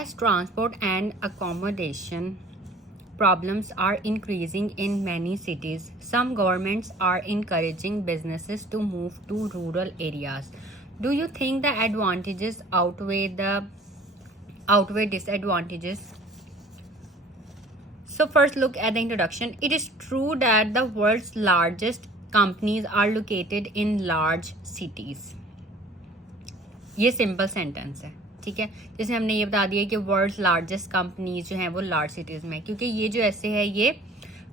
As transport and accommodation problems are increasing in many cities, some governments are encouraging businesses to move to rural areas. Do you think the advantages outweigh disadvantages? So first look at the introduction. It is true that the world's largest companies are located in large cities. ये simple sentence है, ठीक है. जैसे हमने ये बता दिया कि वर्ल्ड्स लार्जेस्ट कंपनीज जो हैं वो लार्ज सिटीज़ में, क्योंकि ये जो ऐसे है ये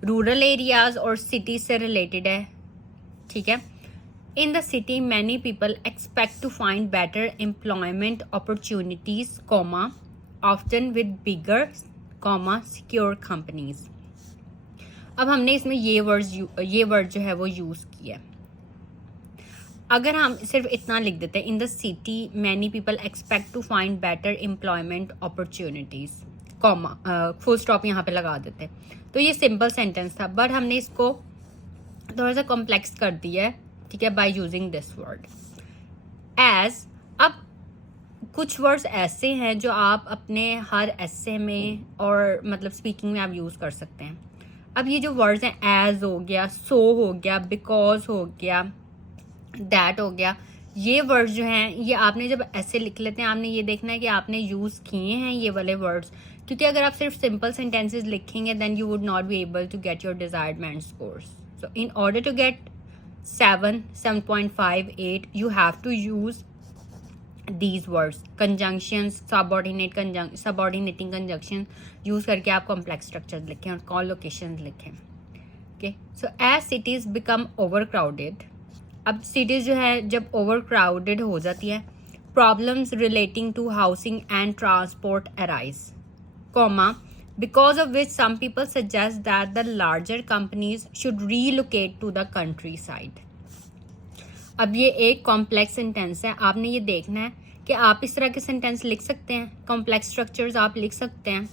रूरल एरियाज और सिटीज से रिलेटेड है, ठीक है. In the city many people expect to find better employment opportunities comma often with bigger comma secure companies. अब हमने इसमें ये वर्ड जो है वो यूज़ किया. अगर हम सिर्फ इतना लिख देते हैं, in the city many people expect to find better employment opportunities comma full stop यहाँ पे लगा देते हैं, तो ये सिंपल सेंटेंस था. बट हमने इसको थोड़ा सा कॉम्प्लेक्स कर दिया है, ठीक है, by using this word as. अब कुछ वर्ड्स ऐसे हैं जो आप अपने हर एसे में और मतलब स्पीकिंग में आप यूज़ कर सकते हैं. अब ये जो वर्ड्स हैं, एज हो गया, सो हो गया, बिकॉज हो गया, दैट हो गया, ये वर्ड्स जो हैं ये आपने जब ऐसे लिख लेते हैं, आपने ये देखना है कि आपने यूज़ किए हैं ये वाले वर्ड्स, क्योंकि अगर आप सिर्फ सिंपल सेंटेंसेस लिखेंगे then you would not be able to get your desired band scores. So in order to get 7.58 you have to use these words. Conjunctions, subordinating conjunction use करके आप कॉम्प्लेक्स स्ट्रक्चर लिखें और collocations लिखें. Okay, so as cities become overcrowded, अब cities जो है जब overcrowded हो जाती है, problems relating to housing and transport arise comma because of which some people suggest that the larger companies should relocate to the countryside. अब ये एक कॉम्प्लेक्स सेंटेंस है, आपने ये देखना है कि आप इस तरह के सेंटेंस लिख सकते हैं, कॉम्प्लेक्स स्ट्रक्चर्स आप लिख सकते हैं.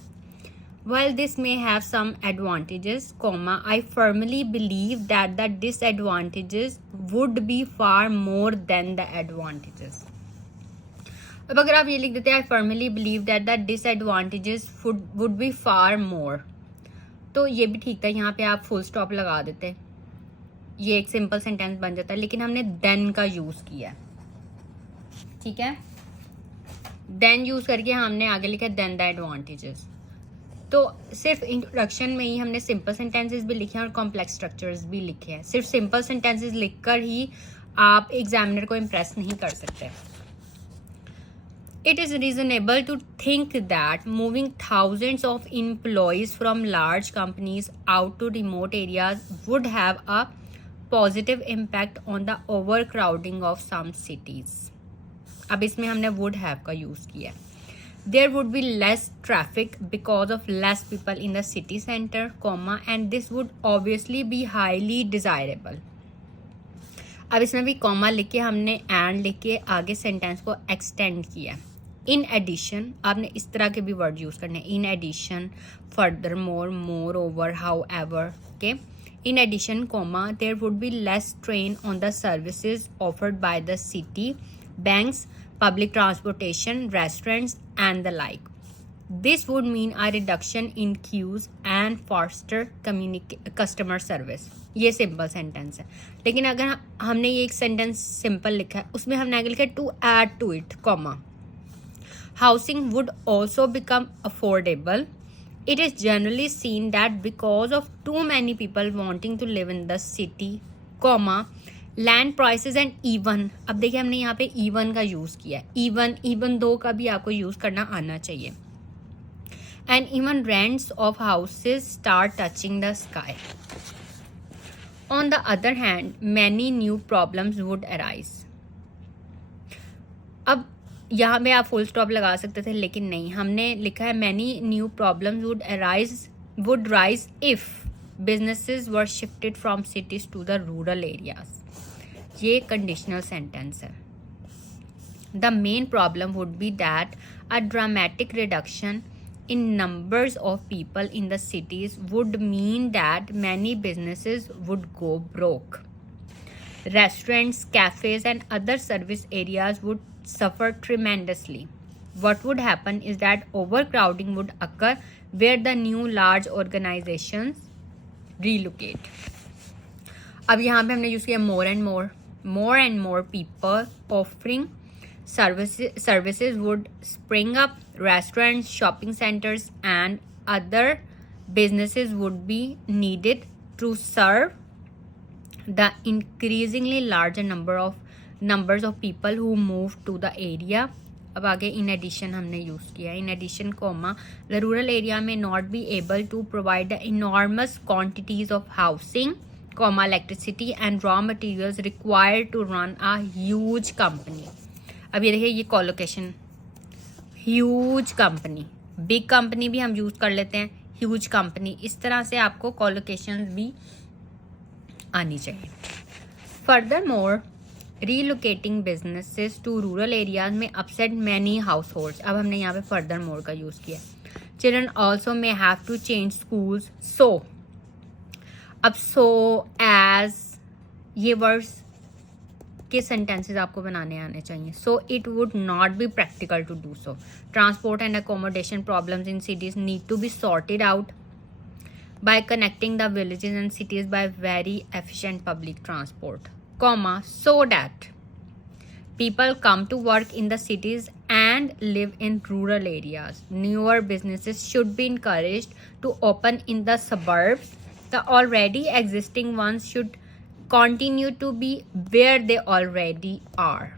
While this may have some advantages, comma, I firmly believe that the disadvantages would be far more than the advantages. अब अगर आप ये लिख देते हैं, I firmly believe that the disadvantages would be far more, तो ये भी ठीक था. यहाँ पे आप फुल स्टॉप लगा देते, ये एक सिंपल सेंटेंस बन जाता है, लेकिन हमने देन का यूज़ किया, ठीक है. देन यूज़ करके हमने आगे लिखा देन द एडवांटेजेस. तो सिर्फ इंट्रोडक्शन में ही हमने सिंपल सेंटेंसेस भी लिखे हैं और कॉम्प्लेक्स स्ट्रक्चर्स भी लिखे हैं. सिर्फ सिंपल सेंटेंसेस लिखकर ही आप एग्जामिनर को इम्प्रेस नहीं कर सकते. It is reasonable to think that moving thousands of employees from large companies out to remote areas would have a positive impact on the overcrowding of some cities. अब इसमें हमने would have का use किया. There would be less traffic because of less people in the city center, comma, and this would obviously be highly desirable. अब इसमें भी comma लिख के हमने एंड लिख के आगे सेंटेंस को एक्सटेंड किया. इन एडिशन, आपने इस तरह के भी वर्ड यूज़ करने हैं. In addition, furthermore, moreover, however. Okay, in addition comma there would be less strain on the services offered by the city, banks, public transportation, restaurants and the like. This would mean a reduction in queues and faster customer service. ये simple sentence है, लेकिन अगर हमने ये एक sentence simple लिखा है, उसमें हमने आगे लिखा है to add to it comma, housing would also become affordable. It is generally seen that because of too many people wanting to live in the city, comma, land prices and even, अब देखिए हमने यहाँ पे even का use किया है. even though का भी आपको यूज़ करना आना चाहिए. And even rents of houses start touching the sky. On the other hand, many new problems would arise. अब यहाँ पे आप फुल स्टॉप लगा सकते थे, लेकिन नहीं, हमने लिखा है many new problems would rise if businesses were shifted from cities to the rural areas. ये कंडीशनल सेंटेंस है. The main problem would be that a dramatic reduction in numbers of people in the cities would mean that many businesses would go broke. Restaurants, cafes, and other service areas would suffer tremendously. what would happen is that overcrowding would occur where the new large organizations relocate. अब यहाँ पे हमने use किया more and more people offering services would spring up. Restaurants, shopping centers and other businesses would be needed to serve the increasingly larger numbers of people who move to the area. अब आगे in addition हमने use किया in addition comma the rural area may not be able to provide the enormous quantities of housing comma electricity and raw materials required to run a huge company. अब ये देखिए ये collocation huge company, big company भी हम use कर लेते हैं, huge company, इस तरह से आपको कोलोकेशन भी आनी चाहिए. Furthermore, relocating businesses to rural areas may upset many households. अब हमने यहाँ पे furthermore का यूज़ किया. Children also may have to change schools. So, अब so as ये वर्ड्स के सेंटेंसेस आपको बनाने आने चाहिए. So it would not be practical to do so. Transport and accommodation problems in cities need to be sorted out by connecting the villages and cities by very efficient public transport, comma, so that people come to work in the cities and live in rural areas. Newer businesses should be encouraged to open in the suburbs. The already existing ones should continue to be where they already are.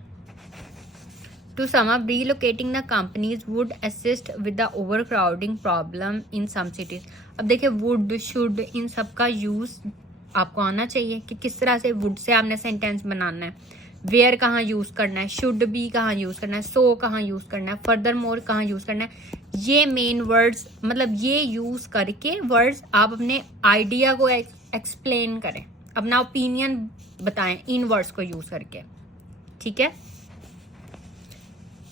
To sum up, relocating the companies would assist with the overcrowding problem in some cities. अब देखिए would, should इन सब का use आपको आना चाहिए कि किस तरह से would से आपने सेंटेंस बनाना है, where कहाँ यूज़ करना है, should be कहाँ यूज़ करना है, so कहाँ यूज़ करना है, furthermore कहाँ यूज़ करना है. ये मेन वर्ड्स मतलब ये यूज़ करके वर्ड्स आप अपने आइडिया को एक्सप्लेन करें, अपना ओपिनियन बताएं इन वर्ड्स को यूज़ करके. ठीक है,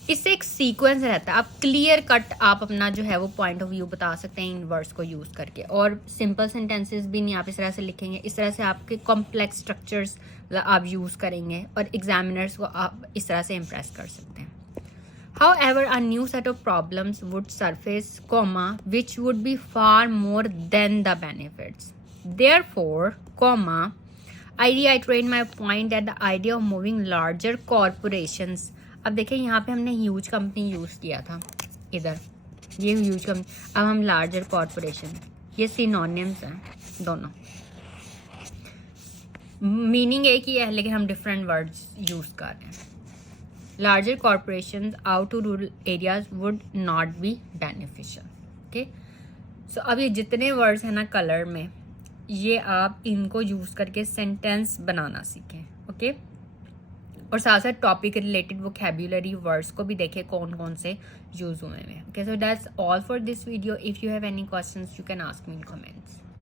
इससे एक सीक्वेंस रहता है. आप क्लियर कट आप अपना जो है वो पॉइंट ऑफ व्यू बता सकते हैं इन वर्ड्स को यूज़ करके. और सिंपल सेंटेंसेस भी नहीं आप इस तरह से लिखेंगे, इस तरह से आपके कॉम्प्लेक्स स्ट्रक्चर्स आप यूज़ करेंगे और एग्जामिनर्स को आप इस तरह से इम्प्रेस कर सकते हैं. However, a new set of problems would surface, comma, which would be far more than the benefits. Therefore, comma, I reiterate my point that the idea of moving larger corporations. अब देखिए यहाँ पे हमने huge company use किया था, इधर ये huge company, अब हम लार्जर कॉरपोरेशन, ये सिनोनिम्स हैं दोनों, मीनिंग एक ही है लेकिन हम डिफरेंट वर्ड्स यूज़ कर रहे हैं. Larger corporation out to rural areas would not be beneficial. Okay, so अब ये जितने वर्ड्स हैं ना कलर में, ये आप इनको यूज़ करके सेंटेंस बनाना सीखें. ओके, और साथ साथ टॉपिक रिलेटेड वोकैब्युलरी वर्ड्स को भी देखें कौन कौन से यूज़ हुए हैं. Okay, so that's all for this video. If you have any questions you can ask me in comments.